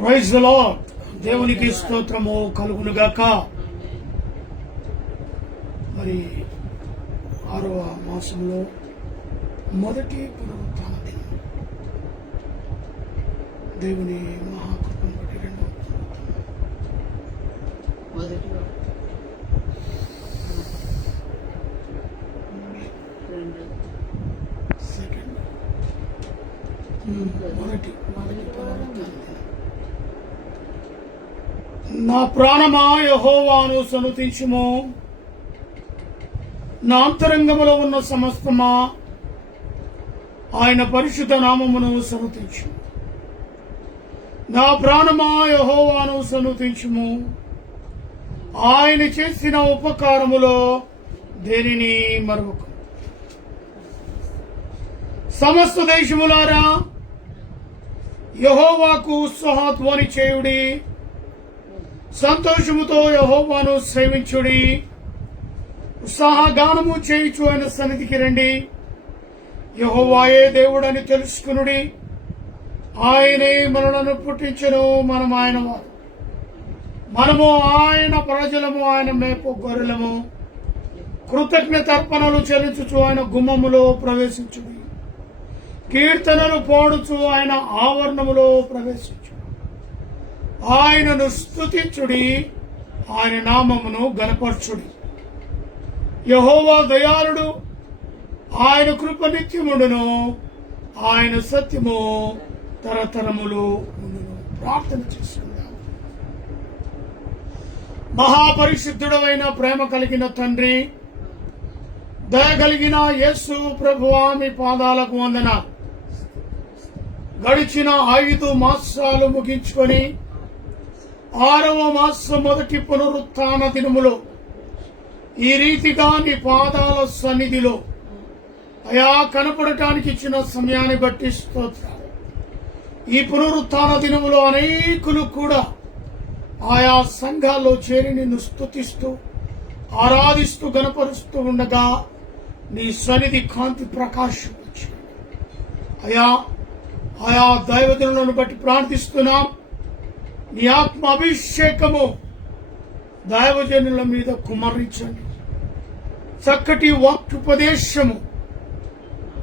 Praise the lord. దేవునికి స్తోత్రము కలుగునుగాక. మరి 6వ మాసంలో మొదటి పునరుత్థాన దినం, దేవుని మహాకృపను బట్టి రెండవ మొదటి పునరుత్థాన దినం. నా ప్రాణమా యెహోవాను సన్నుతించుము, నా అంతరంగములో ఉన్న సమస్తమా ఆయన పరిశుద్ధ నామమును సన్నుతించు. నా ప్రాణమా యెహోవాను సన్నుతించుము, ఆయన చేసిన ఉపకారములో దేనిని మరువకు. సమస్త దేశములారా యెహోవాకు ఉత్సాహధ్వని చేయుడి, సంతోషముతో యెహోవాను సేవించుడి. ఉత్సాహగానము చేయుచు ఆయన సన్నిధికి రండి. యెహోవాయే దేవుడని తెలుసుకునుడి. ఆయనే మనలను పుట్టించెను, మనం ఆయన వారు, మనము ఆయన ప్రజలము, ఆయన మేపు గొర్రెలము. కృతజ్ఞత అర్పణలు చెల్లించుచు ఆయన గుమ్మములో ప్రవేశించుడి. కీర్తనలు పాడుచు ఆయన ఆవరణములో ప్రవేశించు. ఆయనను స్తుతించుడి, ఆయన నామమును గణపరచుడి. యెహోవా దయాళుడు, ఆయన కృప నిత్యముండును, ఆయన సత్యము తరతరములు ఉండును. ప్రార్థన చేసుకుందాం. మహాపరిశుద్ధుడైన ప్రేమ కలిగిన తండ్రి, దయ కలిగిన యేసు ప్రభువా, మీ పాదాలకు వందనాలు. గడిచిన 5 మాసాలు ముగించుకొని 6వ మాసం మొదటి పునరుత్థాన దినములో ఈ రీతిగా నీ పాదాల సన్నిధిలో అయా కనపడటానికి ఇచ్చిన సమయాన్ని బట్టి స్తోత్రాలు. ఈ పునరుత్థాన దినములో అనేకులు కూడా ఆయా సంఘాల్లో చేరి నిన్ను స్తుతిస్తూ ఆరాధిస్తూ గణపరుస్తూ ఉండగా నీ సన్నిధి కాంతి ప్రకాశం వచ్చింది. ఆయా దైవజనులను బట్టి ప్రార్థిస్తున్నాం. నీ ఆత్మ అభిషేకము దైవజనుల మీద కుమ్మరించండి. చక్కటి వాక్యోపదేశము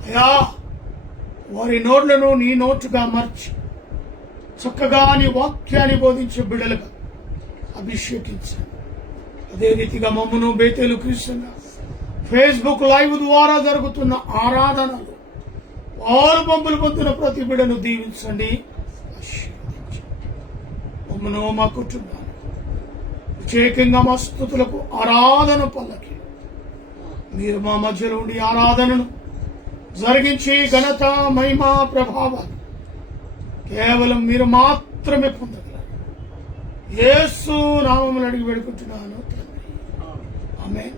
అయా వారి నోట్లను నీ నోటుగా మార్చి చక్కగా నీ వాక్యాన్ని బోధించే బిడ్డలుగా అభిషేకించండి. అదే రీతిగా మమ్మను బేతేలు క్రీస్తున్నా ఫేస్బుక్ లైవ్ ద్వారా జరుగుతున్న ఆరాధనలు ఆరు పంపులు పొందుతున్న ప్రతి బిడ్డను దీవించండి, మమ్మను మా కుటుంబాన్ని ప్రత్యేకంగా మా స్తుతులకు ఆరాధన పల్లకి మీరు మా మధ్యలో ఉండి ఆరాధనను జరిగించి ఘనత మహిమ ప్రభావాలు కేవలం మీరు మాత్రమే పొందగలరు. యేసు నామములో అడిగి వేడుకుంటున్నాను తండ్రి, ఆమేన్.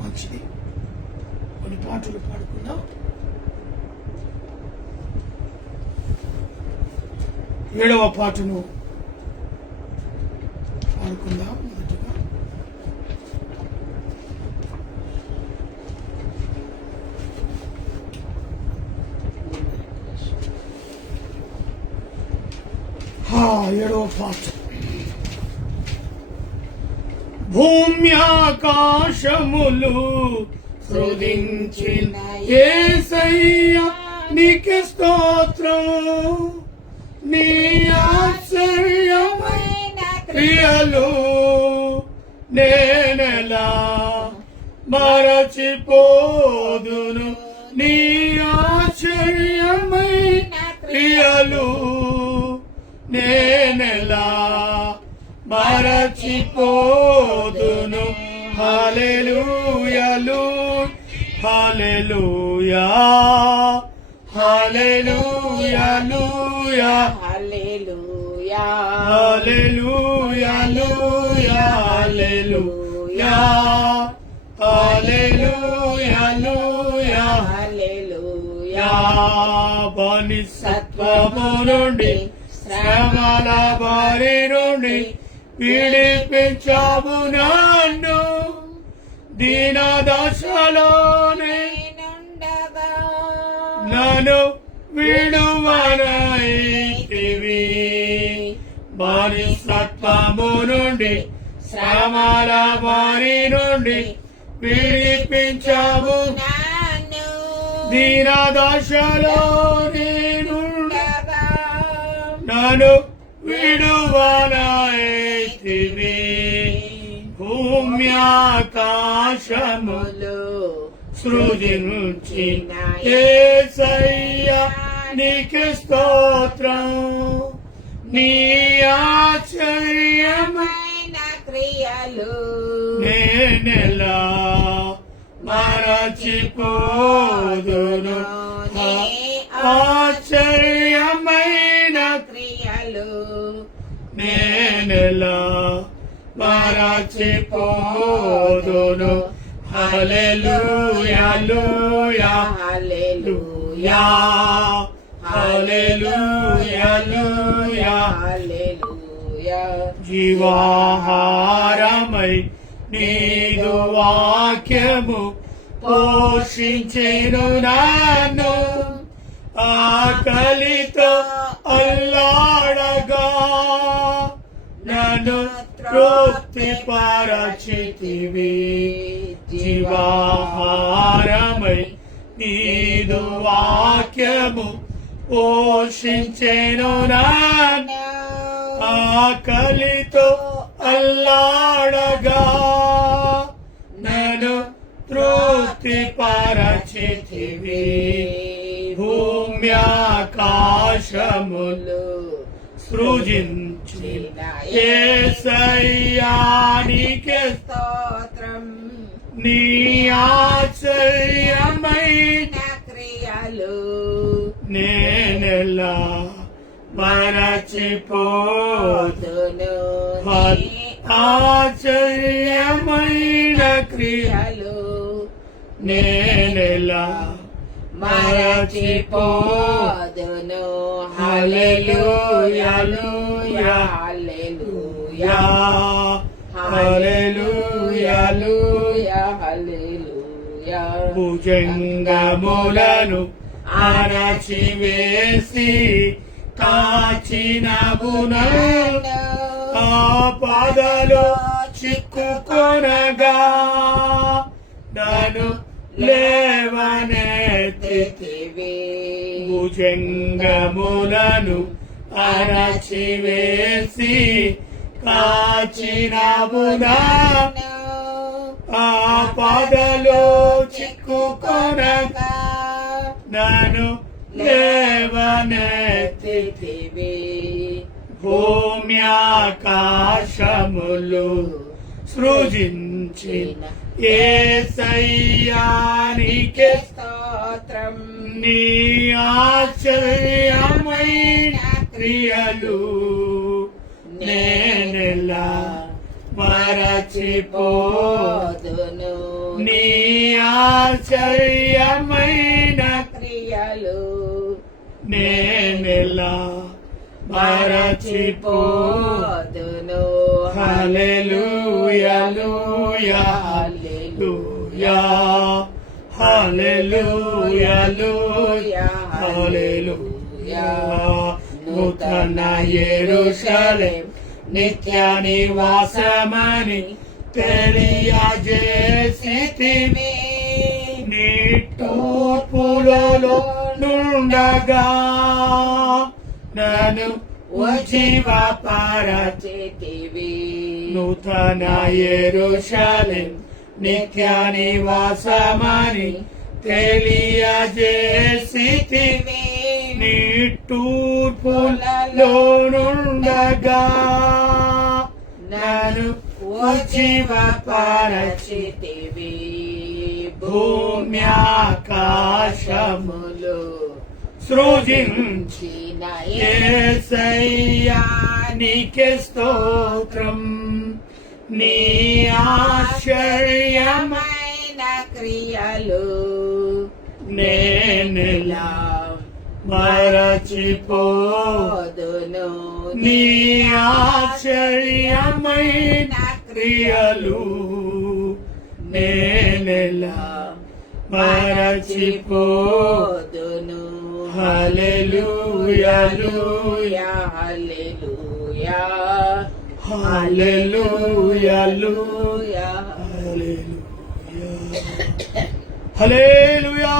మంచిది, కొన్ని పాటలు పాడుకుందాం. 7వ పాటను పాడుకుందాం. మొదటిగా ఏడవ పాట. భూమ్యాకాశములు సృజించిన యేసయ్యా నీకే స్తోత్రం. నీ ఆశ్చర్యమైన క్రియలు నేనెలా మరచిపోదును. నీ ఆశ్చర్యమైన క్రియలు నేనెలా మరచిపోదును. హల్లెలూయా, హల్లెలూయా, హల్లెలూయా, హల్లెలూయా, హల్లెలూయా, హల్లెలూయా, హల్లెలూయా, హల్లెలూయా. బానిసత్వము నుండి శ్రమల బారి నుండి విడిపించావు నన్ను. దీన దశలోనే నన్ను విడువనైతివి. బానిసత్వము నుండి శ్రమల వారి నుండి విడిపించావు నన్ను దీనదశలో నేనుండగా నన్ను విడువనైతివి భూమ్యాకాశములు సృజించిన యేసయ్యా నీకు స్తోత్రం నీ ఆశ్చర్యమైన క్రియలు నేనెలా మరచిపోదును నీ ఆశ్చర్యమైన క్రియలు నేనెలా మరచిపోదును హల్లెలూయా హల్లెలూయా హల్లెలూయా హల్లెలూయా హల్లెలూయా హల్లెలూయా జీవాహారమై నీదు వాక్యము పోషించెను నన్ను ఆకలితో అల్లాడగా నన్ను తృప్తి పరచితివి జీవాహారమై నీదు వాక్యము పోషించెను నన్ను ఆకలితో అల్లాడగా నన్ను తృప్తి పరచితివి భూమ్యాకాశములు సృజించిన యేసయ్యా నీకే స్తోత్రం నీ ఆశ్చర్యమైన క్రియలు నేనెలా మరచిపోదును నీ ఆశ్చర్యమైన క్రియలు నేనెలా మరచిపోదును హల్లెలూయా హల్లెలూయా హల్లెలూయా హల్లెలూయా హల్లెలూయా భుజంగములను అణచివేసి కాచినవు నన్ను ఆపదలో చిక్కుకొనగా నన్ను లేవనెత్తితివి భుజంగములను అణచివేసి కాచినవు నన్ను ఆపదలో చిక్కుకొనగా నన్ను లేవనెత్తితివి భూమ్యాకాశములు సృజించిన యేసయ్యా నీకే స్తోత్రం నీ ఆశ్చర్యమైన క్రియలు నేనెలా మరచిపోదును నీ ఆశ్చర్యమైన క్రియలు నేనెలా మరచిపోదును హల్లెలూయా హల్లెలూయా హల్లెలూయా హల్లెలూయా హల్లెలూయా నూతన యెరూషలేం నిత్య నివాసమని తెలియజేసితివి నిట్టూర్పులలో నుండగా నన్ను ఉజ్జీవపరచితివి నూతన యెరూషలేం నిత్య నివాసమని తెలియజేసితివి నిట్టూర్పులలో నుండగా నన్ను ఉజ్జీవపరచితివి భూమ్యాకాశములు సృజించిన యేసయ్యా నీకే స్తోత్రం నీ ఆశ్చర్యమైన క్రియలు నేనెలా మరచిపోదును నీ ఆశ్చర్యమైన క్రియలు నేనెలా మరచిపోదును హల్లెలూయా హల్లెలూయా హల్లెలూయా హల్లెలూయా హల్లెలూయా. హల్లెలూయా.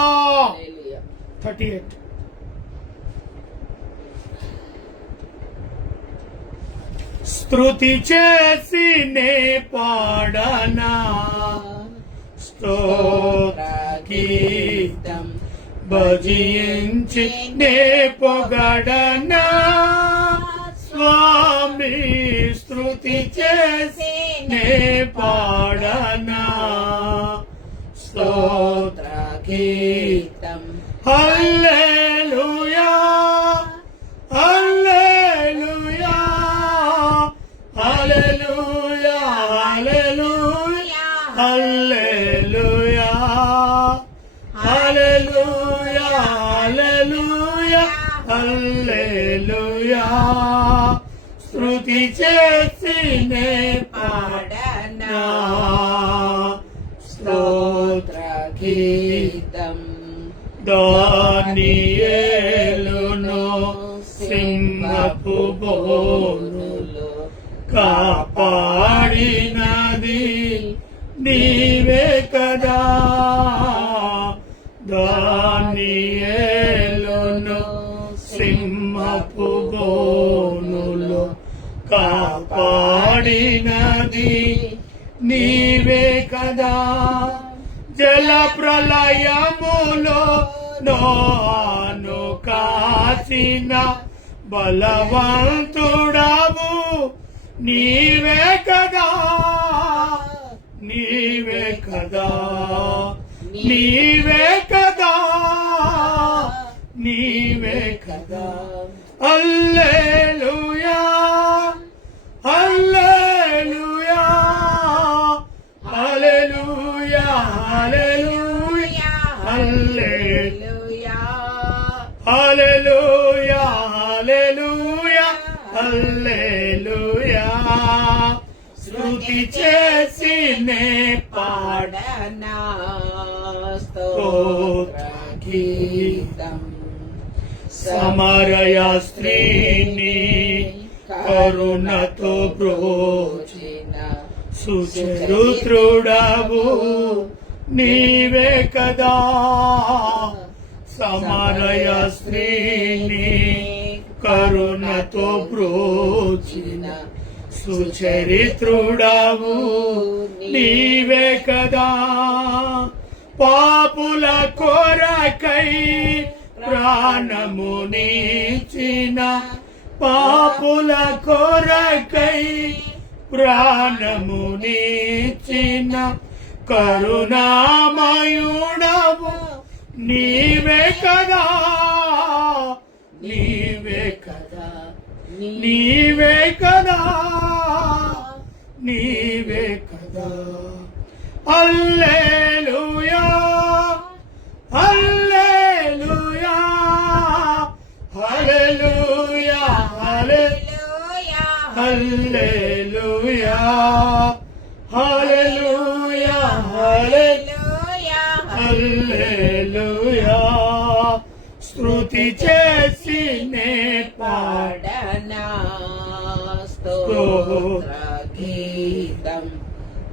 38. స్తుతి చేసి నే పాడనా స్తోత్రగీతం భజించి నే పొగడనా స్వామి స్తుతి చేసి నే పాడనా స్తోత్రగీతం హల్లెలూయా హల్లెలూయా హల్లెలూయా హల్లెలూయా హల్లెలూయా హల్లెలూయా హల్లెలూయా స్తుతి చేసి నే పాడనా స్తోత్రగీతం దానియేలును సింహపు బోనులో కాపాడినది నీవే కదా దానియేలును సింహపు బోనులో కాపాడినది నీవే కదా జల ప్రళయములో నోను కాసిన బలవంతుడవు నీవే కదా నీవే కదా నీవే కదా నీవే కదా హల్లెలూయా హల్లెలూయా హల్లెలూయా హల్లెలూయా హల్లెలూయా హల్లెలూయా హల్లెలూయా హల్లెలూయా స్తుతి చేసి నే పాడనా స్తోత్రగీతం సమరయ స్త్రీని కరుణతో బ్రోచిన సుచరిత్రుడవు నీవే కదా సమరయ స్త్రీని కరుణతో బ్రోచిన సుచరిత్రుడవు నీవే కదా పాపుల కొరకై ప్రాణమునిచ్చిన పాపుల కొరకై ప్రాణమునిచ్చిన కరుణామయుడవు నీవే కదా నీవే కదా నీవే కదా నీవే కదా హల్లెలూయా హల్లెలూయా హల్లెలూయా హల్లెలూయా హల్లెలూయా హల్లెలూయా స్తుతి చేసి నే పాడనా స్తోత్రగీతం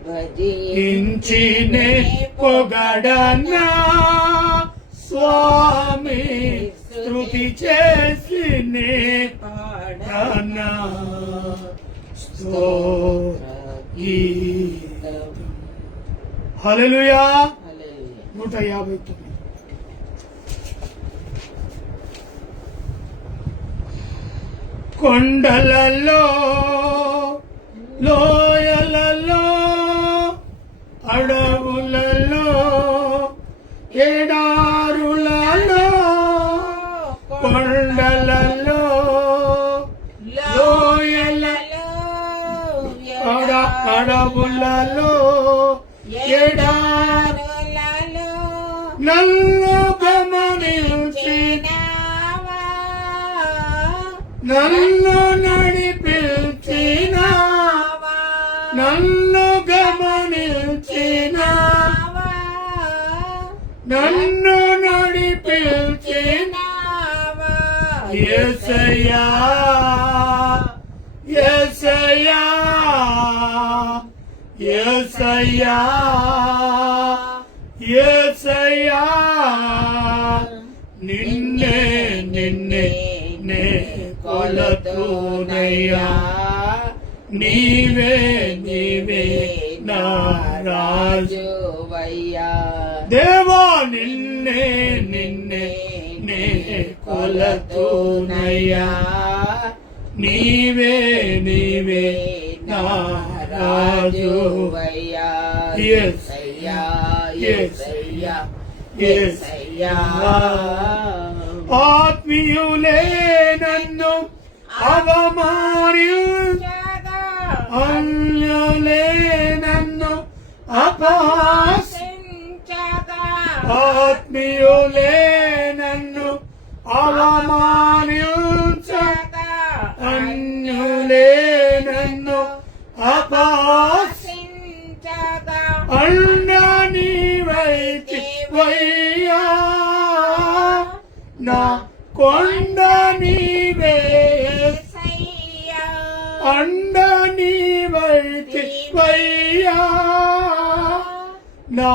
భజించి నే పొగడనా స్వామి స్తుతి చేసి నే పాడనా స్తోత్రగీతం హల్లెలూయా. 159. కొండలలో లోయలలో అడవులలో ఎడారులలో కొండలలో లోయలలో అడవులలో ఎడారులలో నన్ను గమనించిన నన్ను నడిపించిన నన్ను గమనించిన నన్ను నడిపించిన యేసయ్యా యేసయ్యా యేసయ్యా నిన్నే నిన్నే నే కొలతునయ్యా నీవే నీవే నా రాజువయ్యా దేవా నిన్నే నిన్నే నే కొలతునయ్యా నీవే నీవే నా రాజువయ్యా యేసయ్యా యేసయ్యా యేసయ్యా ఆత్మీయులే నన్ను అవమానించగా అన్యులే నన్ను అపహసించగా ఆత్మీయులే నన్ను అవమానించగా అన్యులే నన్ను అపహసించగా అండ నీవైతివయ్యా నా కొండ నీవే అండ నీవైతివయ్యా నా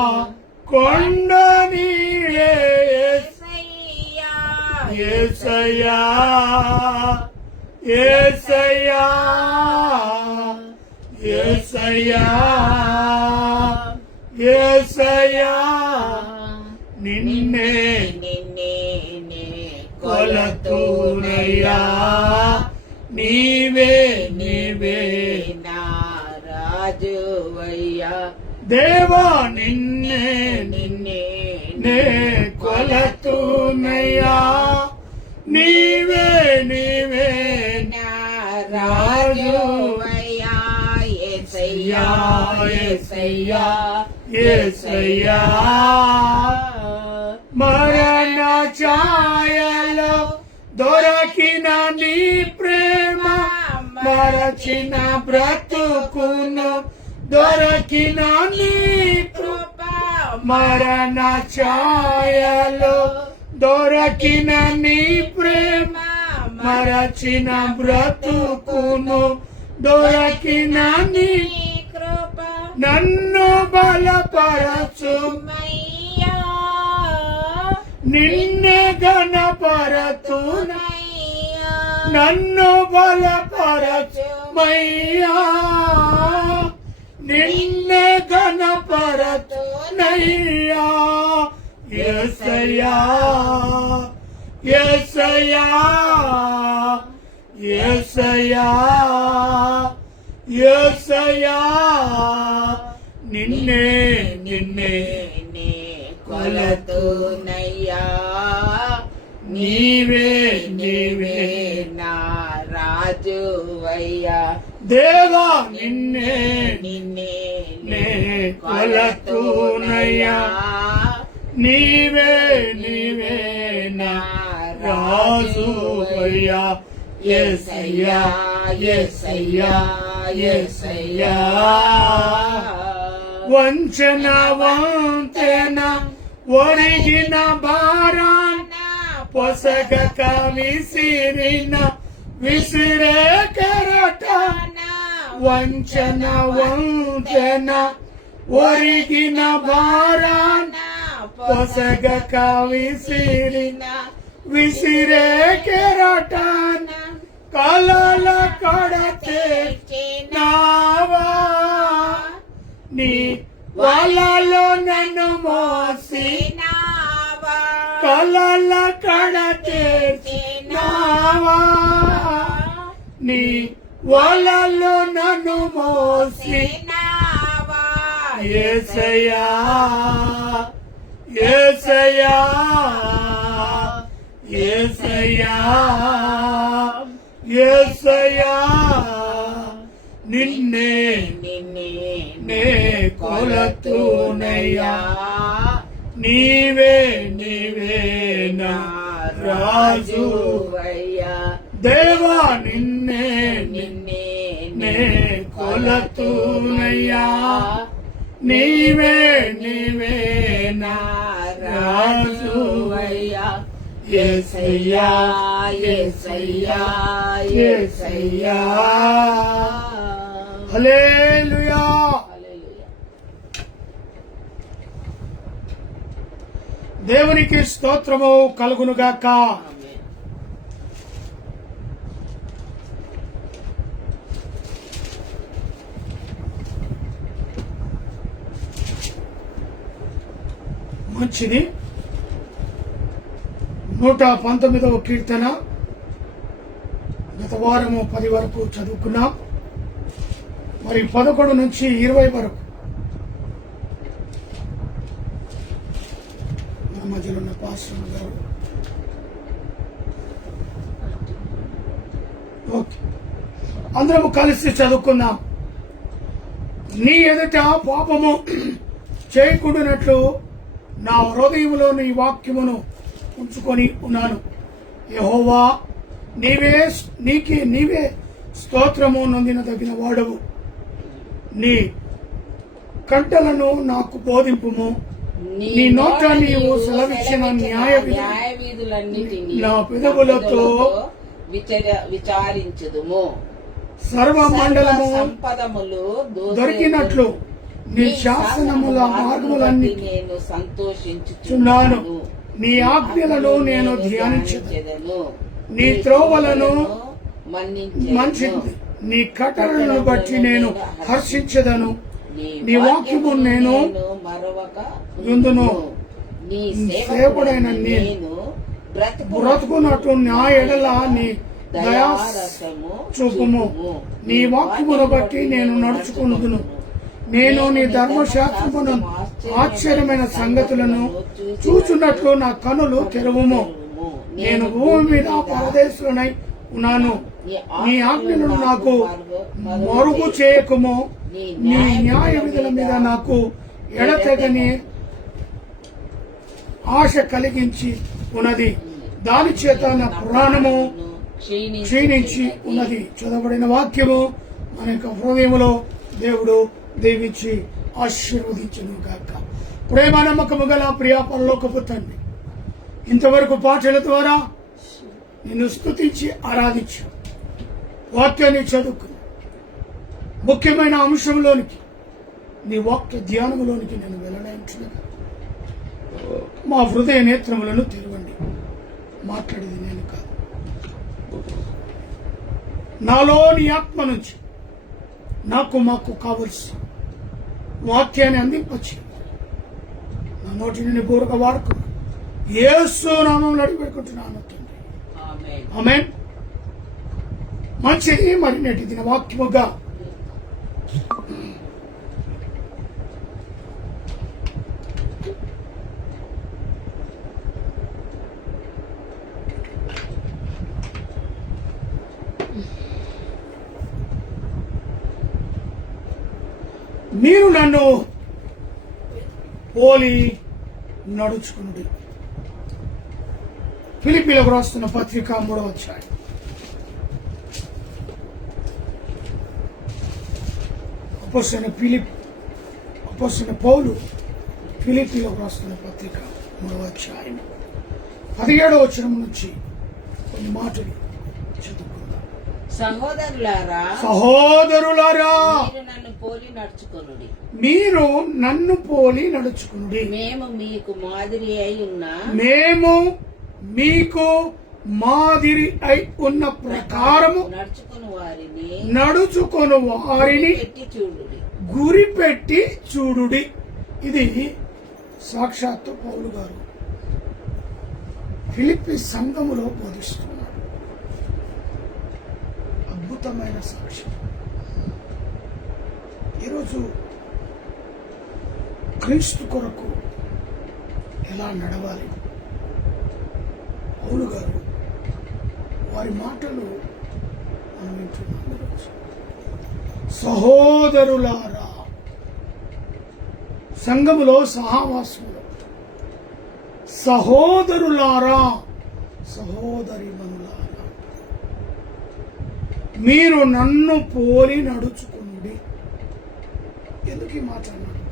కొండ నీవే యేసయ్యా యేసయ్యా యేసయ్యా యేసయ్యా నిన్నే నిన్నే కొలతునయ్యా నీవే నీవే నా రాజువయ్యా దేవా నిన్నే నిన్నే నే కొలతునయ్యా నీవే నీవే నా రాజువయ్యా యేసయ్యా యేసయ్యా యేసయ్యా మరణ ఛాయలో దొరకిన నీ ప్రేమ మరచిన బ్రతుకును దొరకిన నీ కృప మరణ ఛాయలో దొరకిన నీ ప్రేమ మరచిన బ్రతుకును దొరకిన నీ కృప నన్ను బలపరచు నిన్నే గణపరతున నన్ను బలపరచుమయ్యా నిన్నే గణపరచునయ్యా యేసయ్యా యేసయ్యా యేసయ్యా యేసయ్యా నిన్నే నిన్నే కొలతునయ్యా నీవే నీవే నా రాజువయ్యా దేవా నిన్నే నిన్నే నే కొలతునయ్యా నీవే నీవే నా రాజువయ్యా యేసయ్యా యేసయ్యా యేసయ్యా వంచన వంతెన ఒరిగిన భారాన పొసగక విసిరే కెరటాన వంచన వంతెన ఒరిగిన భారాన పొసగక విసిరే కెరటాన కలల కడతేనావా నీ వలలో నన్ను మోసినావా కలల కడతేనావా నీ వలలో నన్ను మోసినావా యేసయ్యా యేసయ్యా యేసయ్యా యేసయ్యా నిన్నే నే కొలతునయ్యా నీవే నీవే నా రాజువయ్యా దేవా నిన్నే నే కొలతునయ్యా నీవే నీవే నా రాజువయ్యా యేసయ్యా యేసయ్యా యేసయ్యా హల్లెలూయా దేవునికి స్తోత్రము కలుగునుగాక. ఆమేన్. మంచిది. 119వ కీర్తన గత వారము 10 వరకు చదువుకున్నాం. మరి 11 నుంచి 20 వరకు మన మధ్యలో ఉన్న పాస్టర్ గారు. ఓకే, అందరము కలిసి చదువుకుందాం. నీ ఎదుట పాపము చేయకుండానట్లు నా హృదయములో నీ వాక్యమును ఉంచుకొని ఉన్నాను. యెహోవా, నీవే స్తోత్రము నొందిన తగిన వాడవు. నీ కంటలను నాకు బోధింపుము. నీ నోట నీవు సెలవిచ్చిన న్యాయ విధులన్నిటినీ నా పెదవులతో విచారించుదుము. సర్వ మండలము సంపదములు దొరికినట్లు నీ శాసనముల మార్గములన్నీ నేను సంతోషించుచున్నాను. చున్నాను. నీ ఆజ్ఞలను నేను ధ్యానించెదను. నీ త్రోవలను మంచిది. నీ కట్టడలను బట్టి నేను హర్షించెదను. నీ వాక్యము నేను యుందును. నీ సేవకుడైన నేను బ్రతుకున్నట్టు నా ఎడల నీ దయా చూపుము. నీ వాక్యమును బట్టి నేను నడుచుకునుదును. నేను నీ ధర్మశాస్త్రమును ఆశ్చర్యమైన సంగతులను చూచున్నట్లు నా కనులు తెరవుము. నేను భూమి మీద పరదేశులనై ఉన్నాను. నీ ఆజ్ఞలను నాకు మరుగు చేయకుము. నీ న్యాయ విధుల మీద నాకు ఎడతెగని ఆశ కలిగించి ఉన్నది. దాని చేత నా ప్రాణము క్షీణించి ఉన్నది. చదవబడిన వాక్యము మన యొక్క హృదయములో దేవుడు దీవించి ఆశీర్వదించును గాక. ప్రేమ నమ్మకము గల ప్రియ పరలోకపు తండ్రి, ఇంతవరకు పాటల ద్వారా నిన్ను స్తుతించి ఆరాధించు. వాక్యాన్ని చదువుకుని ముఖ్యమైన అంశంలోనికి, నీ వాక్య ధ్యానములోనికి నేను వెళ్ళడానికి మా హృదయ నేత్రములను తెరవండి. మాట్లాడేది నేను కాదు, నాలో నీ ఆత్మ నుంచి మాకు కావలసి వాక్యాన్ని అందింపచ్చి నా నోటి నుండి బూరగా వాడుకున్నాను. యేసు నామములో అడిగి పెట్టుకుంటున్నాను తండ్రి. ఆమేన్. మంచిది. మరి నేటి దిన వాక్యముగా మీరు నన్ను పోలి నడుచుకునుడి. ఫిలిప్పీలకు రాస్తున్న పత్రిక 3వ అధ్యాయం. అపోస్తలుడైన పౌలు ఫిలిప్పీలకు రాస్తున్న పత్రిక 3వ అధ్యాయం 17వ వచనం నుంచి కొన్ని మాటలు చదువుకుందాం. సహోదరులారా, మీరు నన్ను పోలి నడుచుకునుడి. మేము మీకు మాదిరి అయి ఉన్న ప్రకారము నడుచుకొను వారిని గురిపెట్టి చూడుడి. ఇది సాక్షాత్తు పౌలు గారు ఫిలిప్పీ సంఘములో బోధిస్తున్నారు. అద్భుతమైన సాక్ష్యం. ఈరోజు క్రీస్తు కొరకు ఎలా నడవాలి, పౌలు గారు వారి మాటలు మనం వింటున్నాం. సహోదరులారా, సంఘములో సహవాసములో సహోదరులారా, సహోదరీమణులారా, మీరు నన్ను పోలి నడుచుకునుడి. ఎందుకు ఈ మాట అన్నాడు?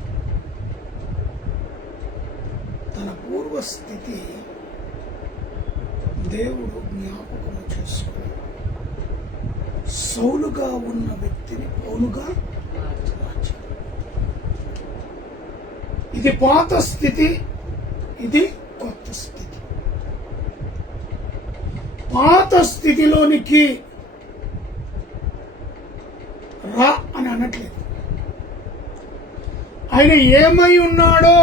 తన పూర్వస్థితి దేవుడు జ్ఞాపకం చేసుకుని సౌలుగా ఉన్న వ్యక్తిని పౌలుగా మార్చాడు. ఇది పాత స్థితి, ఇది కొత్త స్థితి. పాత స్థితిలోనికి రా అని అనట్లేదు. ఆయన ఏమై ఉన్నాడో,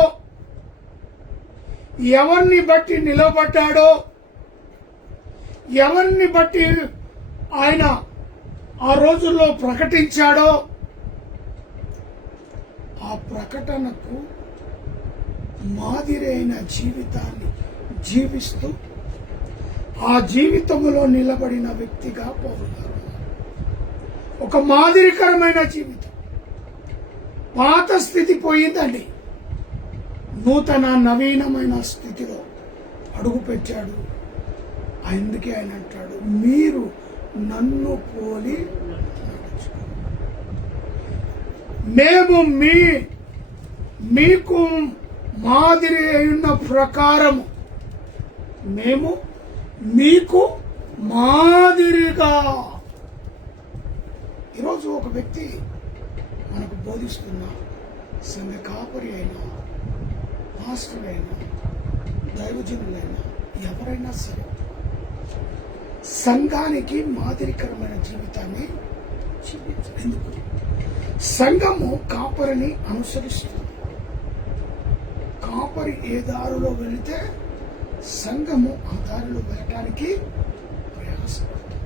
ఎవరిని బట్టి నిలబడ్డాడో, ఎవరిని బట్టి ఆయన ఆ రోజుల్లో ప్రకటించాడో, ఆ ప్రకటనకు మాదిరి అయిన జీవితాన్ని జీవిస్తూ ఆ జీవితంలో నిలబడిన వ్యక్తిగా పౌలు గారు ఒక మాదిరికరమైన జీవితం. పాత స్థితి పోయిందండి, నూతన నవీనమైన స్థితిలో అడుగు పెట్టాడు. అందుకే ఆయన అంటాడు, మీరు నన్ను పోలి నడుచుకోండి. మేము మీకు మాదిరి అయిన ప్రకారము మేము మీకు మాదిరిగా. ఈరోజు ఒక వ్యక్తి మనకు బోధిస్తున్న సంఘ కాపరి అయినా, మాస్టర్ అయినా, దైవజనులైనా ఎవరైనా సరే సంఘానికి మాదిరికరమైన జీవితాన్ని జీవించాలి. ఎందుకు? సంఘము కాపరిని అనుసరిస్తుంది. కాపరి ఏ దారిలో వెళితే సంఘము ఆ దారిలో వెళ్ళటానికి ప్రయాసపడుతుంది.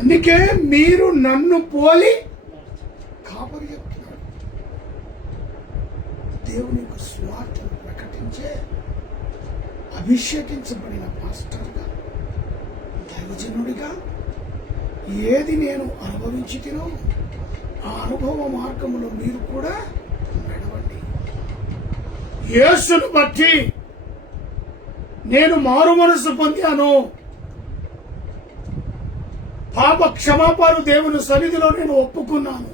అందుకే మీరు నన్ను పోలి కాపరి చెప్తున్నాడు. దేవుని యొక్క స్వార్థను ప్రకటించే అభిషేకించబడిన మాస్టర్గా, దైవజనుడిగా ఏది నేను అనుభవించి తినో ఆ అనుభవ మార్గంలో మీరు కూడా నడవండి. యేసును బట్టి నేను మారు మనసు పొందాను, పాప క్షమాపణ దేవుని సన్నిధిలో నేను ఒప్పుకున్నాను.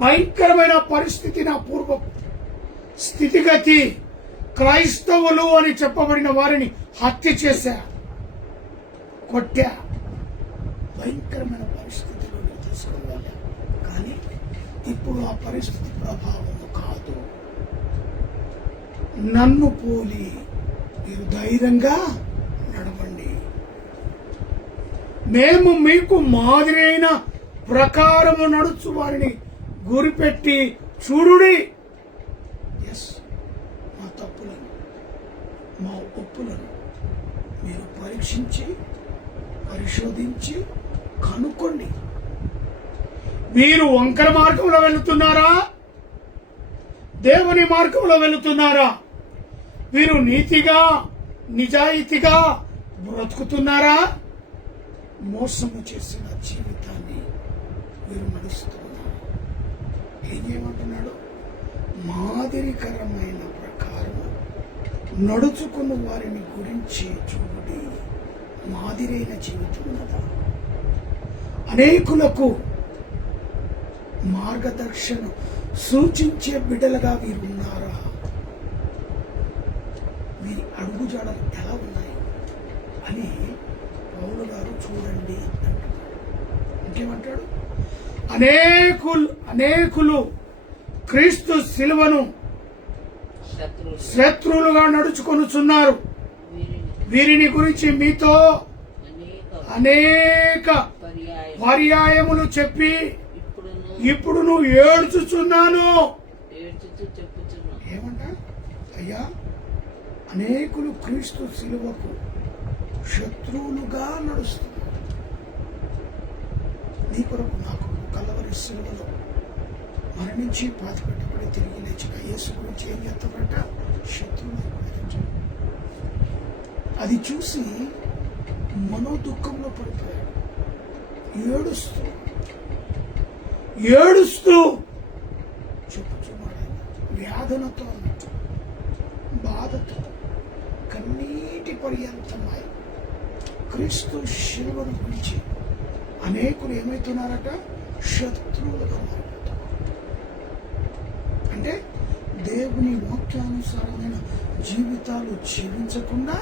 భయంకరమైన పరిస్థితి, నా పూర్వ స్థితిగతి, క్రైస్తవులు అని చెప్పబడిన వారిని హత్య చేశా, కొట్టా, భయంకరమైన పరిస్థితిలో నేను తీసుకుని వెళ్ళా. కానీ ఇప్పుడు ఆ పరిస్థితి ప్రభావము కాదు. నన్ను పోలి మీరు ధైర్యంగా నడవండి. మేము మీకు మాదిరి అయిన ప్రకారము నడుచు వారిని గురిపెట్టి చూడుడి. ఎస్, మా తప్పులను, మా ఒప్పులను మీరు పరీక్షించి పరిశోధించి కనుక్కోండి. మీరు వంకర మార్గంలో వెళుతున్నారా, దేవుని మార్గంలో వెళుతున్నారా? మీరు నీతిగా నిజాయితీగా బ్రతుకుతున్నారా? మోసము చేసిన జీవితాన్ని మీరు నడుస్తున్నారు. ఏం చేయమంటున్నాడు? మాదిరికరమైన ప్రకారం నడుచుకున్న వారిని గురించి చూడండి. మాదిరైన జీవితం ఉన్నదా? అనేకులకు మార్గదర్శనం సూచించే బిడ్డలుగా వీరు ఉన్నారా? వీరి అడుగుజాడలు ఎలా ఉన్నాయి అని పౌలు గారు చూడండి అంటున్నాడు. ఇంకేమంటాడు? అనేకులు క్రీస్తు శిలువను శత్రువులుగా నడుచుకొనుచున్నారు. వీరిని గురించి మీతో అనేక పర్యాయములు చెప్పి ఇప్పుడు నువ్వు ఏడ్చుచున్నాను. ఏమంటా? అయ్యా, అనేకులు క్రీస్తు శిలువకు శత్రువులుగా నడుస్తున్నారు. నీ కొరకు నాకు కలవరి శిలువలో మరణించి పాతిపెట్టబడి తిరిగి లేచిన యేసు గురించి ఏం చేస్తారట? శత్రువులు. అది చూసి మనోదుఃఖంలో పడిపోయాడు. ఏడుస్తూ చెప్పుచున్నాడు. వ్యాధులతో, బాధతో, కన్నీటి పర్యంతమై క్రీస్తు శిలువను గురించి అనేకులు ఏమవుతున్నారట? శత్రువులుగా మారిపోతున్నారు. అంటే దేవుని వాక్యానుసారమైన జీవితాలు జీవించకుండా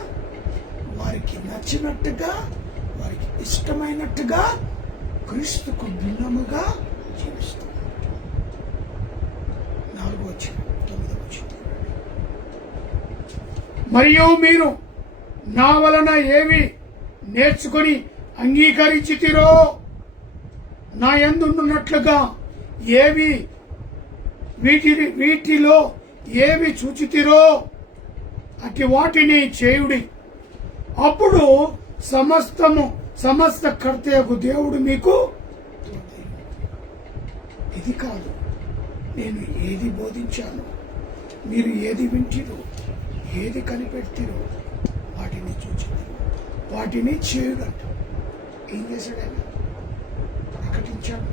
వారికి నచ్చినట్టుగా, వారికి ఇష్టమైనట్టుగా, క్రీస్తుకు భిన్నముగా జీవిస్తున్నారు. 4వ వచనం, 9వ వచనం. మరియు మీరు నా వలన ఏవి నేర్చుకొని అంగీకరించితిరో, నా యందున్నట్లుగా ఏవి వీటిలో ఏవి చూచితిరో అట్టి వాటిని చేయుడి. అప్పుడు సమస్త కర్తయగు దేవుడు మీకు ఇది కాదు, నేను ఏది బోధించాను, మీరు ఏది వింటిరో, ఏది కనిపెట్టిరో వాటిని చూచిరు, వాటిని చేయుడంట. ఏం చేశాడు ఆయన? ప్రకటించాడు,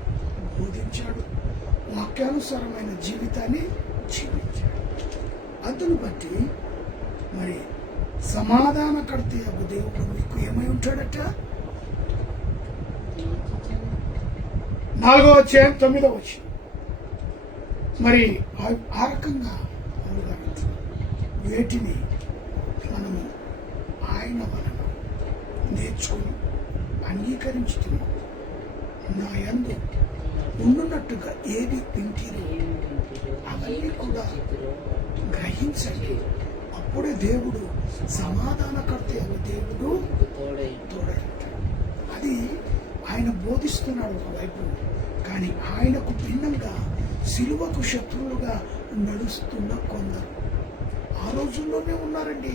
బోధించాడు, వాక్యానుసారమైన జీవితాన్ని జీవించాడు. అందును బట్టి మరి సమాధానకర్త యొక్క దేవుడు మీకు ఏమై ఉంటాడట? 4వ అధ్యాయం 9వ వచనం. మరి ఆ రకంగా వేటిని మనము ఆయన వలన నేర్చుకుని అంగీకరించుతున్నాం. నా యందు ఉన్నట్టుగా ఏది వింటిరో అవన్నీ కూడా గ్రహించండి. అప్పుడే దేవుడు సమాధానకర్త దేవుడు తోడైంటాడు. అది ఆయన బోధిస్తున్నాడు ఒకవైపు, కానీ ఆయనకు భిన్నంగా సిలువకు శత్రువులుగా నడుస్తున్న కొందరు ఆ రోజుల్లోనే ఉన్నారండి.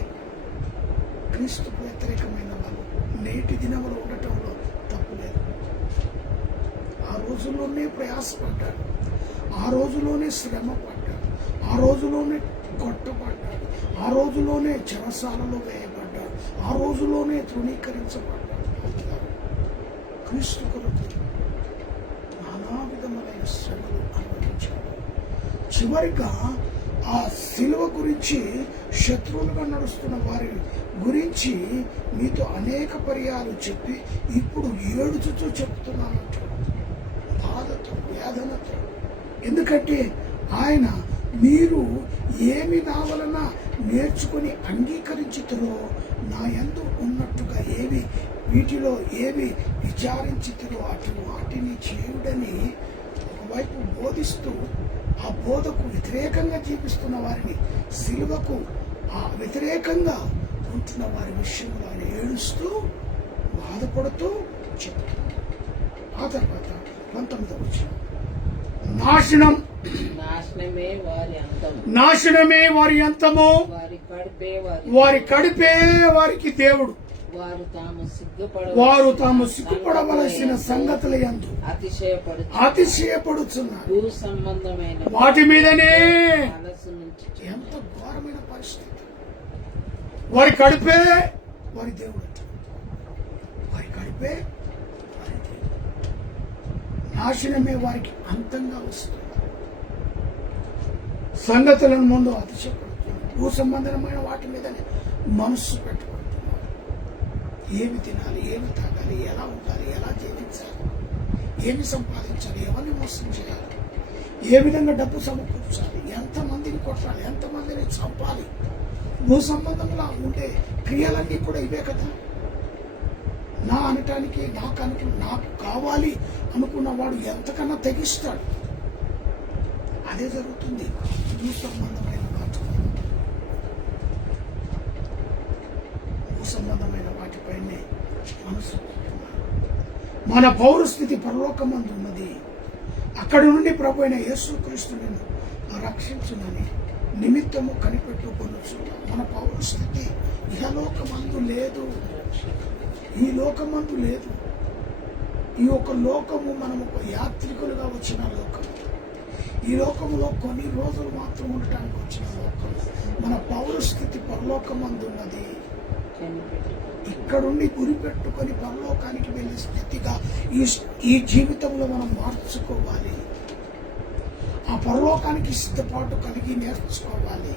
క్రీస్తుకు వ్యతిరేకమైన వాళ్ళు నేటి దినంలో ఉండటంలో తప్పు లేదు. ఆ రోజుల్లోనే ప్రయాసపడ్డాడు, ఆ రోజులోనే శ్రమ పడ్డాడు, ఆ రోజులోనే కొట్టబడ్డాడు, ఆ రోజులోనే చెరసాలలో వేయబడ్డాడు, ఆ రోజులోనే తృణీకరించబడ్డాడు. క్రీస్తు కొరకు నానా విధమైన శ్రమలు అనుభవించాడు. చివరిగా ఆ శిలువ గురించి శత్రువులుగా నడుస్తున్న వారి గురించి మీతో అనేక పర్యాలు చెప్పి ఇప్పుడు ఏడుచుతూ చెప్తున్నానంటాడు, బాధతో, వేదనతో. ఎందుకంటే ఆయన మీరు ఏమి నా వలన నేర్చుకుని అంగీకరించుతారో, నా యందు ఉన్నట్టుగా ఏవి వీటిలో ఏవి విచారించుతారో అటు వాటిని చేయుడని ఒకవైపు బోధిస్తూ, ఆ బోధకు వ్యతిరేకంగా జీవిస్తున్న వారిని, సిలువకు ఆ వ్యతిరేకంగా ఉంటున్న వారి విషయంలో ఆయన ఏడుస్తూ బాధపడుతూ చెప్తున్నాడు. ఆ తర్వాత 19వ వచనం, నాశనమే వారి అంతము, వారి కడుపే వారికి దేవుడు, వారు తాము సిగ్గుపడవలసిన సంగతుల యందు అతిశయపడుచున్నారు. వాటి మీదనే ఎంత ఘోరమైన పరిస్థితి. వారి కడుపే వారి దేవుడు, వారి కడుపే వారి దేవుడు. నాశనమే వారికి అంతంగా వస్తుంది. సంగతులను ముందు అతిశయపడుతున్నారు. భూ సంబంధమైన వాటి మీదనే మనస్సు పెట్టుకుంటున్నారు. ఏమి తినాలి, ఏమి తాగాలి, ఎలా ఉండాలి, ఎలా జీవించాలి, ఏమి సంపాదించాలి, ఎవరిని మోసం చేయాలి, ఏ విధంగా డబ్బు సమకూర్చాలి, ఎంతమందిని కొట్టాలి, ఎంతమందిని చంపాలి. భూ సంబంధంగా ఉండే క్రియలన్నీ కూడా ఇవే కదా. నా అనటానికి నాకు కావాలి అనుకున్నవాడు ఎంతకన్నా తెగిస్తాడు. అదే జరుగుతుంది భూ సంబంధమైన వాటి, భూ సంబంధమైన వాటిపైనే మనసు. మన పౌరస్థితి పరలోకమందు ఉన్నది. అక్కడి నుండి ప్రభు అయిన యేసుక్రీస్తు నిన్ను రక్షించునని నిమిత్తము కనిపెట్టుకొనుచున్నాం. మన పౌరస్థితి ఇహలోకమందు లేదు, ఈ లోకమందు లేదు. ఈ యొక్క లోకము మనం ఒక యాత్రికులుగా వచ్చిన లోకము. ఈ లోకములో కొన్ని రోజులు మాత్రం ఉండటానికి వచ్చిన లోకం. మన పౌరస్థితి పరలోకమందు ఉన్నది. ఇక్కడుండి గురి పెట్టుకొని పరలోకానికి వెళ్ళే స్థితిగా ఈ జీవితంలో మనం మార్చుకోవాలి. ఆ పరలోకానికి సిద్ధపాటు కలిగి నేర్చుకోవాలి.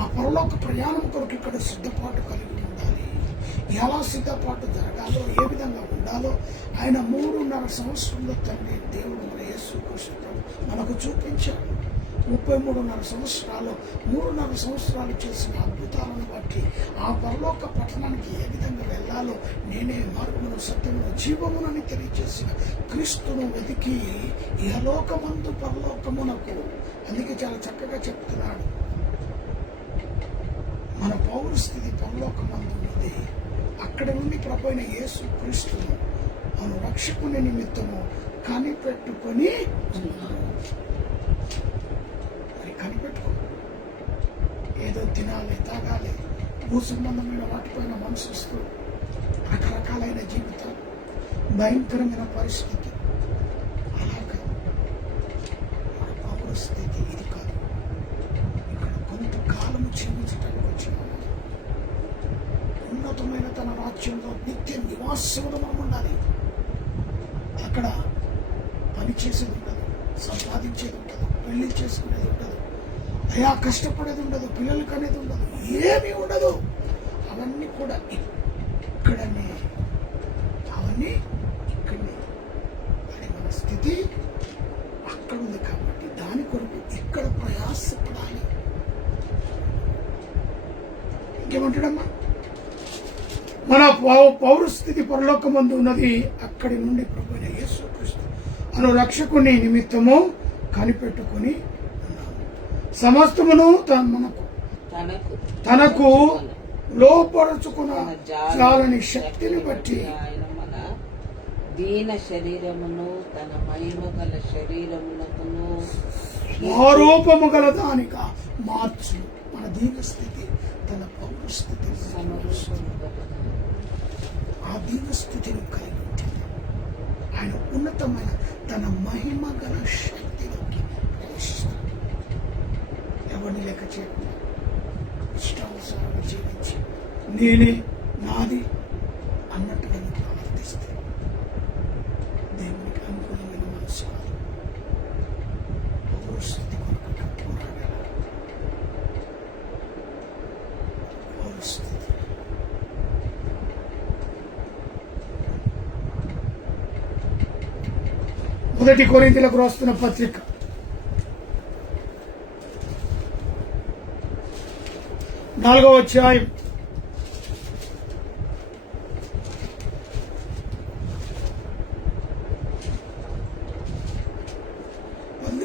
ఆ పరలోక ప్రయాణం కొరకు ఇక్కడ సిద్ధపాటు కలిగి ఉండాలి. ఎలా సిద్ధపాటు జరగాలో, ఏ విధంగా ఉండాలో ఆయన 3.5 సంవత్సరంలో తండ్రి దేవుడు మన యేసుక్రీస్తు మనకు చూపించాడు. 33.5 సంవత్సరాలు 3.5 సంవత్సరాలు చేసిన అద్భుతాలను బట్టి ఆ పరలోక పట్టణానికి ఏ విధంగా వెళ్ళాలో నేనే మార్గమును, సత్యమును, జీవమునని తెలియజేసిన క్రీస్తును వెతికి ఇహలోకమందు పరలోకమునకు. అందుకే చాలా చక్కగా చెప్తున్నాడు, మన పౌరస్థితి పరలోకమందు ఉన్నది. అక్కడి నుండి ప్రభు అయిన యేసు క్రీస్తును మన రక్షకుని నిమిత్తము కనిపెట్టుకొని ఉన్నాము. మరి కనిపెట్టుకో. ఏదో తినాలి, తాగాలి, భూ సంబంధమైన వాటిపైన మనసు, రకరకాలైన జీవితం, భయంకరమైన పరిస్థితి. అలాగా మన పౌరస్థితి ఇది కాదు. ఇక్కడ కొంతకాలం జీవించడానికి వచ్చినాము. ఉన్నతమైన తన రాజ్యంలో నిత్య నివాసములు మనం ఉండాలి. అక్కడ పని చేసేది ఉండదు, సంపాదించేది ఉండదు, పెళ్లి చేసుకునేది ఉండదు, అయా కష్టపడేది ఉండదు, పిల్లలకి అనేది ఉండదు, ఏమీ ఉండదు. అవన్నీ కూడా ఇక్కడనే, అవన్నీ ఇక్కడనే. అని మన స్థితి అక్కడ ఉంది కాబట్టి దాని కొరకు ఇక్కడ ప్రయాసపడాలి. ఇంకేమంటాడమ్మా? మన పౌరస్థితి పరలోకమందు ఉన్నది. అక్కడి నుండి ప్రభువైన యేసుక్రీస్తు అను రక్షకుని నిమిత్తము కనిపెట్టుకుని ఉన్నాము. సమస్తమును తనకు లోపరుచుకున్న చాలని శక్తిని బట్టి ఆయన మన దీన శరీరమును తన మహిమ గల శరీరమునకును స్వరూపము గల దానిగా మార్చు. మన దీన స్థితి తన పౌరస్థితి ఆ దీన స్థితిని కలిగి ఉంటుంది. ఆయన ఉన్నతమైన తన మహిమ గల శక్తిలోకి ప్రవేశిస్తాడు. ఎవరిని లెక్క చేయకుండా ఇష్టానుసారంగా జీవించి నేనే, నాది అన్నట్టుగా ప్రవర్తిస్తే దేవునికి అనుకూలమైన మనసు కాదు. పౌరస్థితి కొరకు పోరాడాలి. పౌరస్థితి మొదటి కొరింథీయులకు రాస్తున్న పత్రిక 4వ అధ్యాయం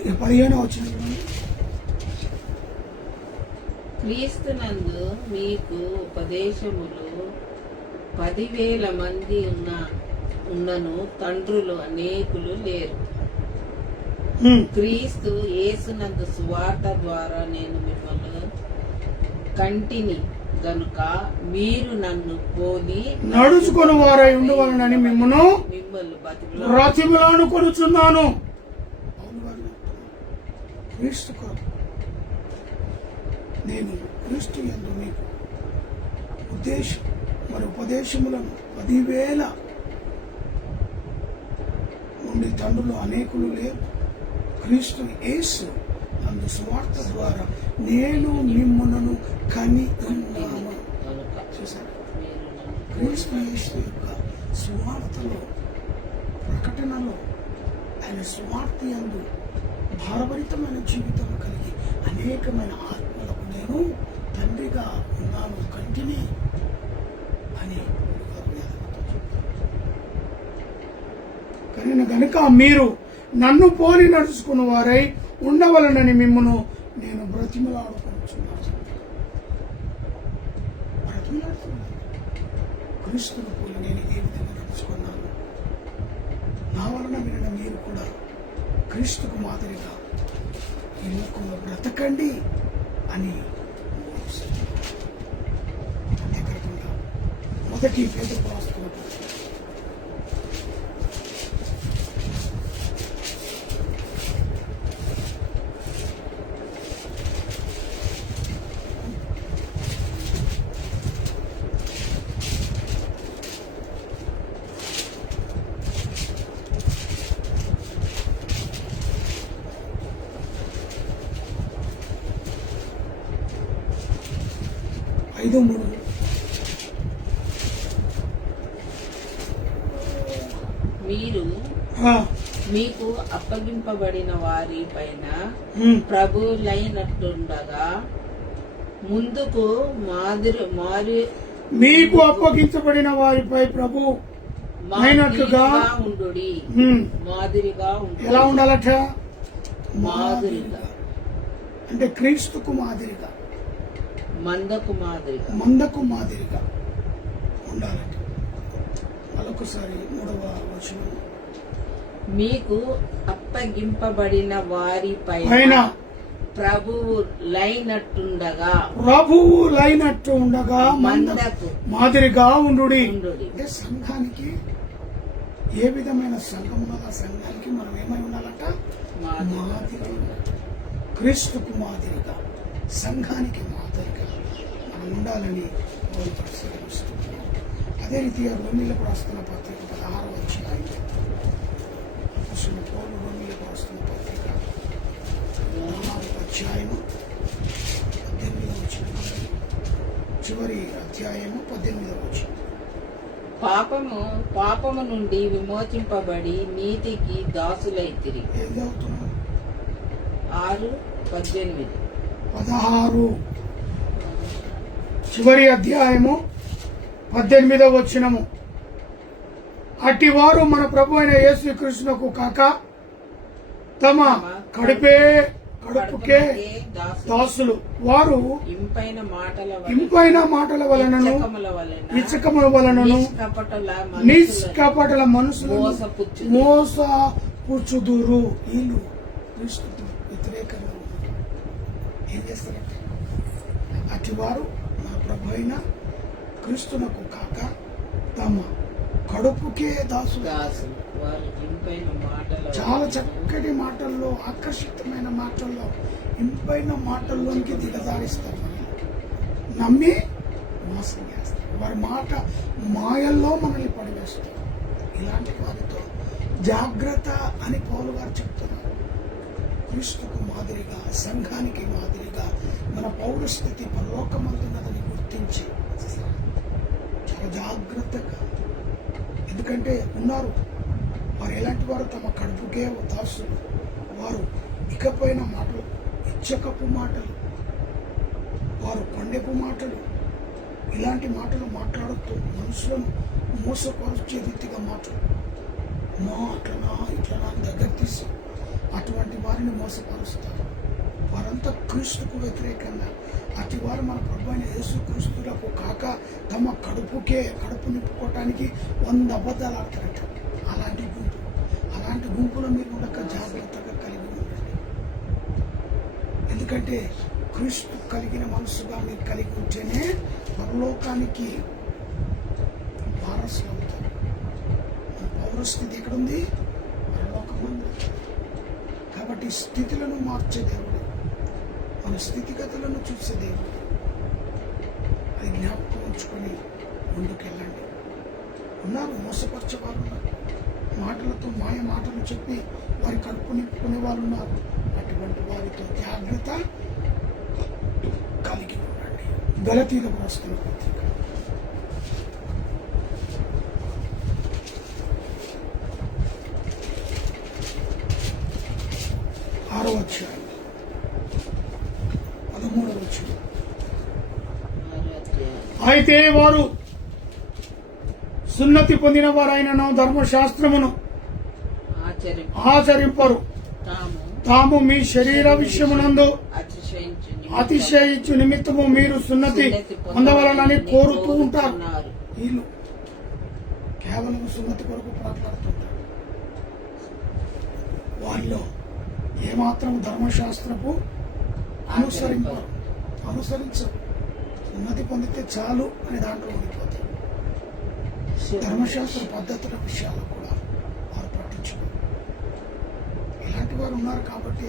15వ వచనం. క్రీస్తునందు మీకు ఉపదేశములు 10,000 మంది ఉన్నను తండ్రులు అనేకులు లేరు. క్రీస్తు యేసునందు సువార్త ద్వారా నేను మిమ్మల్ని కంటిని గనుక మీరు నన్ను పోలి నడుచుకుని వారై ఉండవలనని మిమ్మల్ని బ్రతిమలాడుకొనుచున్నాను. క్రీస్తు కొరకు నేను క్రీస్తు యందు మీకు ఉపదేశములను 10,000 నుండి తండ్రులు అనేకులు లేరు. క్రీస్తు యేసు నందు సువార్త ద్వారా నేను మిమ్ములను కని ఉన్నాను. చూసారా? క్రీస్తు యేసు యొక్క సువార్తలో, ప్రకటనలో, ఆయన సువార్త యందు భారభరితమైన జీవితం కలిగి అనేకమైన ఆత్మలకు నేను తండ్రిగా ఉన్నాను కంటిని అని కనుక మీరు నన్ను పోలి నడుచుకున్న వారై ఉండవలనని మిమ్మను నేను బ్రతిమలాడుకుంటున్నాను. క్రీస్తును పోలి నేను ఏ విధంగా నడుచుకున్నాను? నా వలన వినడం మీరు కూడా క్రీస్తుకు మాదిరిగా ఈ లోకంలో బ్రతకండి అని. అంతేకాకుండా మొదటి పేతురు రాస్తున్న 5:3 మీరు మీకు అప్పగింపబడిన వారి పైన ప్రభులైనట్టుండగా ముందుకు మీకు అప్పగించబడిన వారిపై ప్రభు అయినట్లుగా ఉండుడి. మాదిరిగా ఉండు. ఎలా ఉండాలట? మాదిరిగా అంటే క్రీస్తుకు మాదిరిగా. మందకు మాదిరిగా ఉండాలండి. మరొకసారి 3వ వచనం. మీకు అప్పగింపబడిన వారి పైన పైన ప్రభువు లైనట్టుండగా మందకు మాదిరిగా ఉండుడి. ఉండుడి. అంటే సంఘానికి ఏ విధమైన సంఘం ఉన్నదో ఆ సంఘానికి మనం ఏమై ఉండాలంట? మాదిరిగా ఉండాలి. క్రీస్తుకు మాదిరిగా, సంఘానికి మాదిరిగా మనం ఉండాలని పరిశీలిస్తున్నాం. అదే రీతిగా రోమీయులకు రాస్తున్న పత్రిక 16వ అధ్యాయం. రోమీయులకు రాస్తున్న పత్రిక 16వ అధ్యాయము 18వ వచనం. చివరి అధ్యాయము 18వ వచనం. పాపము నుండి విమోచింపబడి నీతికి దాసులైతిరి. ఏం చదువుతున్నాం? 6:18. 16 చివరి అధ్యాయము 18వ వచనము. అట్టివారు మన ప్రభు అయిన యేసుక్రీస్తునకు కాక తమ కడుపుకే దాసులు. వారు ఇంపైన మాటల వలనను ఇచ్చకముల వలనను నిష్కపటల మనసులు మోసపుచ్చుదురు. వీళ్ళు క్రీస్తుకు వ్యతిరేకంగా ఏం చేస్తారంటే, అటివారు మన ప్రభు అయిన క్రీస్తునకు కాక తమ కడుపుకే దాసులు. చాలా చక్కటి మాటల్లో, ఆకర్షితమైన మాటల్లో, ఇంపైన మాటల్లోనికి దిగజారిస్తారు. నమ్మి మోసం చేస్తారు. వారి మాట మాయల్లో మనల్ని పడివేస్తారు. ఇలాంటి వారితో జాగ్రత్త అని పౌలు గారు చెప్తున్నారు. క్రీస్తుకు మాదిరిగా, సంఘానికి మాదిరిగా మన పౌరస్థితి పరలోకమందున్నదని గుర్తించి చాలా జాగ్రత్తగా, ఎందుకంటే ఉన్నారు వారు ఎలాంటి వారు? తమ కడుపుకే దాసులు. వారు ఇకపైన మాటలు, ఇచ్చకపు మాటలు, వారు కొండెపు మాటలు, ఇలాంటి మాటలు మాట్లాడుతూ మనుషులను మోసపరిచే రీతిగా మాటలు, అట్లనా ఇట్లనా దగ్గర తీసి అటువంటి వారిని మోసపరుస్తారు. వారంతా క్రీస్తుకు వ్యతిరేకంగా, అటు వారు మన ప్రభు అయిన యేసుక్రీస్తులకు కాక తమ కడుపు నింపుకోవటానికి 100 అబద్ధాలు ఆడతారట. అలాంటి గుంపులో మీరు ఉండక జాగ్రత్తగా కలిగి ఉండండి. ఎందుకంటే క్రీస్తు కలిగిన మనసుగా మీరు కలిగి ఉంటేనే పరలోకానికి వారసులు అవుతారు. మన పౌరస్థితి ఎక్కడుంది? పరలోకం ఉంది. కాబట్టి స్థితులను మార్చే దేవుడు, మన స్థితిగతులను చూసే దేవుడు. అది జ్ఞాపకం ఉంచుకొని ముందుకెళ్ళండి. ఉన్నారు మోసపరిచేవారు ఉన్నారు, మాటలతో మాయ మాటలు చెప్పి వారి కడుపు నింపుకునే వారు ఉన్నారు. అటువంటి వారితో జాగ్రత్త కలిగి ఉండండి. గలతీయులకు రాస్తున్న పత్రిక 6వ అధ్యాయం 13వ వచనం. అయితే వారు సున్నతి పొందిన వారైనను ధర్మశాస్త్రమును ఆచరింపరు. తాము మీ శరీర విషయమునందు అతిశయించు నిమిత్తము మీరు సున్నతి పొందవలనని కోరుతూ ఉంటారు. వీళ్ళు కేవలం సున్నతి కొరకు మాట్లాడుతుంటారు. వారిలో ఏమాత్రం ధర్మశాస్త్రపు అనుసరించరు. ఉన్నతి పొందితే చాలు అనే దాంట్లో ఉండిపోతారు. ధర్మశాస్త్ర పద్ధతుల విషయాలు కూడా వారు పట్టించుకోరు. ఇలాంటి వారు ఉన్నారు కాబట్టి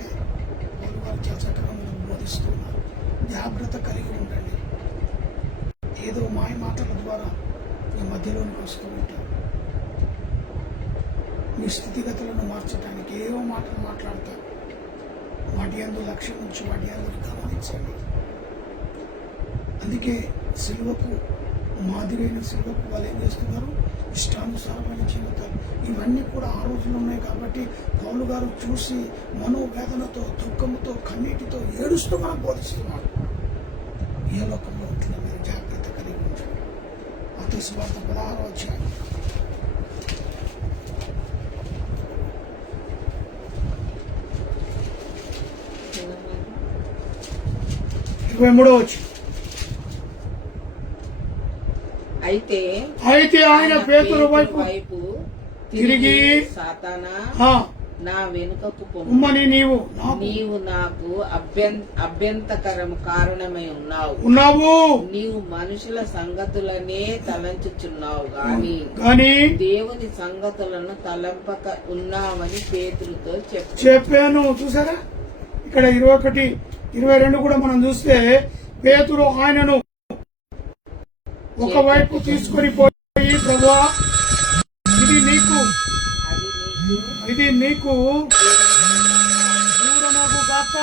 వారు చక్కగా బోధిస్తూ ఉన్నారు. జాగ్రత్త కలిగి ఉండండి. ఏదో మాయ మాటల ద్వారా మీ మధ్యలోనికి వస్తూ ఉంటారు. మీ స్థితిగతులను మార్చడానికి ఏవో మాటలు మాట్లాడతారు. వాటి యందు లక్ష్యం నుంచి వాటి యందు గమనించండి. అందుకే సిలువకు మాదిరైన సిలువకు వాళ్ళు ఏం చేస్తున్నారు? ఇష్టానుసారమైన జీవితాలు. ఇవన్నీ కూడా ఆ రోజులు ఉన్నాయి కాబట్టి పౌలు గారు చూసి మనోవేదనతో, దుఃఖంతో, కన్నీటితో ఏడుస్తూ మనం బోధిస్తున్నారు. ఏ లోకంలో ఉంటుందో మీరు జాగ్రత్త కలిగి ఉంచండి. మత్తయి సువార్త 16వ అధ్యాయం 23వ వచనం. అయితే ఆయన పేతురు వైపు తిరిగి తిరిగి, సాతానా ఆ, నా వెనుకకు పొమ్ము. ఉమ్మని నీవు నాకు నీవు నాకు అభ్యంతకరము కారణమై ఉన్నావు. నీవు మనుషుల సంగతులనే తలంచుచున్నావు గాని దేవుని సంగతులను తలంపక ఉన్నావని పేతురుతో చెప్పాను. చూసారా ఇక్కడ 21, 22 కూడా మనం చూస్తే పేతురు ఆయనను ఒకవైపు తీసుకొని పోయి, ప్రభువా ఇది నీకు దూరమగు గాక.